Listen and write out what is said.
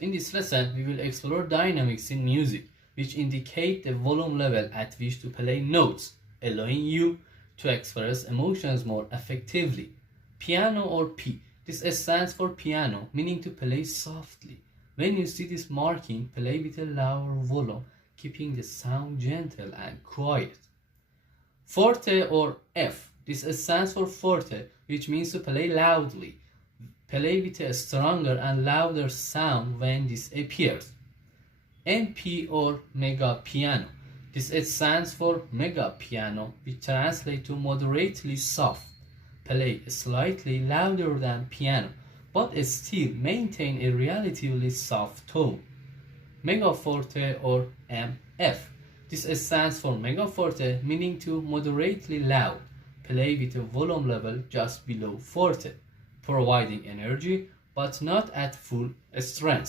In this lesson, we will explore dynamics in music, which indicate the volume level at which to play notes, allowing you to express emotions more effectively. Piano or P. This stands for piano, meaning to play softly. When you see this marking, play with a lower volume, keeping the sound gentle and quiet. Forte or F. This stands for forte, which means to play loudly. Play with a stronger and louder sound when this appears. MP or mega piano. This stands for mega piano, which translates to moderately soft. Play slightly louder than piano, but still maintain a relatively soft tone. Mega forte or MF. This stands for mega forte, meaning to moderately loud. Play with a volume level just below forte, providing energy but not at full strength.